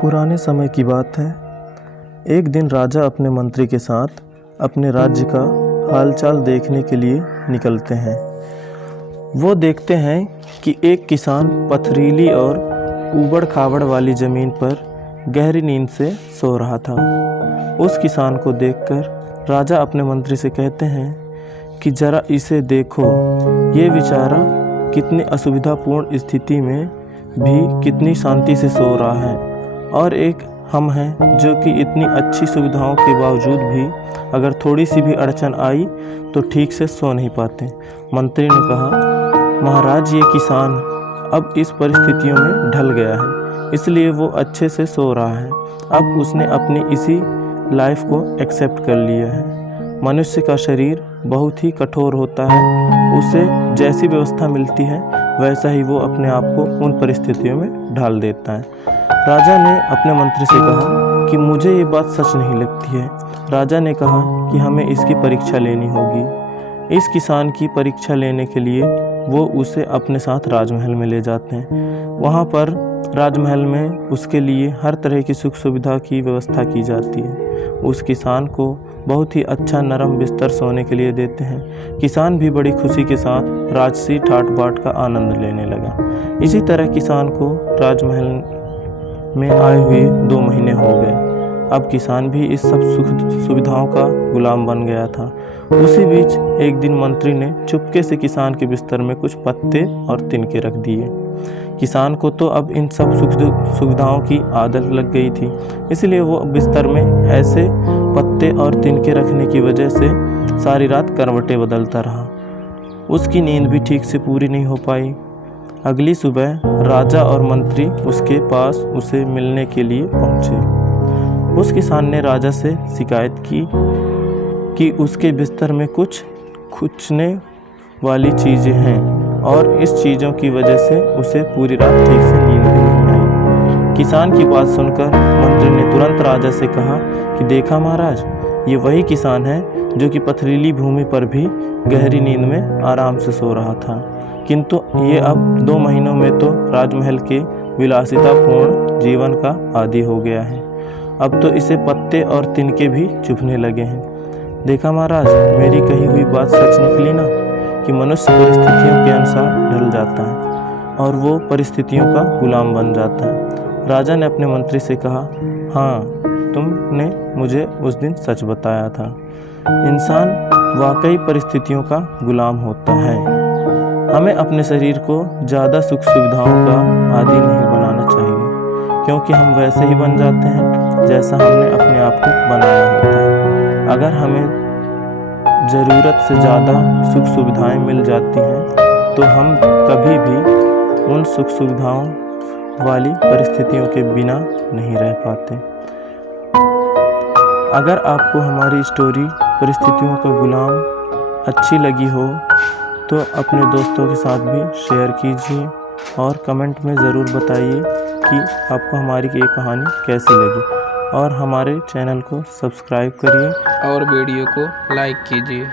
पुराने समय की बात है। एक दिन राजा अपने मंत्री के साथ अपने राज्य का हालचाल देखने के लिए निकलते हैं। वो देखते हैं कि एक किसान पथरीली और ऊबड़-खाबड़ वाली ज़मीन पर गहरी नींद से सो रहा था। उस किसान को देखकर राजा अपने मंत्री से कहते हैं कि ज़रा इसे देखो, ये बेचारा कितनी असुविधापूर्ण स्थिति में भी कितनी शांति से सो रहा है, और एक हम हैं जो कि इतनी अच्छी सुविधाओं के बावजूद भी अगर थोड़ी सी भी अड़चन आई तो ठीक से सो नहीं पाते। मंत्री ने कहा, महाराज, ये किसान अब इस परिस्थितियों में ढल गया है, इसलिए वो अच्छे से सो रहा है। अब उसने अपनी इसी लाइफ को एक्सेप्ट कर लिया है। मनुष्य का शरीर बहुत ही कठोर होता है, उसे जैसी व्यवस्था मिलती है वैसा ही वो अपने आप को उन परिस्थितियों में ढाल देता है। राजा ने अपने मंत्री से कहा कि मुझे ये बात सच नहीं लगती है। राजा ने कहा कि हमें इसकी परीक्षा लेनी होगी। इस किसान की परीक्षा लेने के लिए वो उसे अपने साथ राजमहल में ले जाते हैं। वहाँ पर राजमहल में उसके लिए हर तरह की सुख सुविधा की व्यवस्था की जाती है। उस किसान को बहुत ही अच्छा नरम बिस्तर सोने के लिए देते हैं। किसान भी बड़ी खुशी के साथ राजसी ठाट बाट का आनंद लेने लगा। इसी तरह किसान को राजमहल में आए हुए 2 महीने हो गए। अब किसान भी इस सब सुख सुविधाओं का गुलाम बन गया था। उसी बीच एक दिन मंत्री ने चुपके से किसान के बिस्तर में कुछ पत्ते और तिनके रख दिए। किसान को तो अब इन सब सुख सुविधाओं की आदत लग गई थी, इसलिए वो बिस्तर में ऐसे पत्ते और तिनके रखने की वजह से सारी रात करवटें बदलता रहा। उसकी नींद भी ठीक से पूरी नहीं हो पाई। अगली सुबह राजा और मंत्री उसके पास उसे मिलने के लिए पहुंचे। उस किसान ने राजा से शिकायत की कि उसके बिस्तर में कुछ खुंचने वाली चीज़ें हैं और इस चीज़ों की वजह से उसे पूरी रात ठीक से नींद भी नहीं आई। किसान की बात सुनकर मंत्री ने तुरंत राजा से कहा कि देखा महाराज, ये वही किसान है जो कि पथरीली भूमि पर भी गहरी नींद में आराम से सो रहा था, किंतु ये अब 2 महीनों में तो राजमहल के विलासितापूर्ण जीवन का आदी हो गया है। अब तो इसे पत्ते और तिनके भी चुभने लगे हैं। देखा महाराज, मेरी कही हुई बात सच निकली ना, कि मनुष्य परिस्थितियों के अनुसार ढल जाता है और वो परिस्थितियों का गुलाम बन जाता है। राजा ने अपने मंत्री से कहा, हाँ, तुमने मुझे उस दिन सच बताया था। इंसान वाकई परिस्थितियों का गुलाम होता है। हमें अपने शरीर को ज़्यादा सुख सुविधाओं का आदी नहीं बनाना चाहिए, क्योंकि हम वैसे ही बन जाते हैं जैसा हमने अपने आप को बनाया होता है। अगर हमें ज़रूरत से ज़्यादा सुख सुविधाएं मिल जाती हैं तो हम कभी भी उन सुख सुविधाओं वाली परिस्थितियों के बिना नहीं रह पाते। अगर आपको हमारी स्टोरी परिस्थितियों का गुलाम अच्छी लगी हो तो अपने दोस्तों के साथ भी शेयर कीजिए और कमेंट में ज़रूर बताइए कि आपको हमारी ये कहानी कैसी लगी, और हमारे चैनल को सब्सक्राइब करिए और वीडियो को लाइक कीजिए।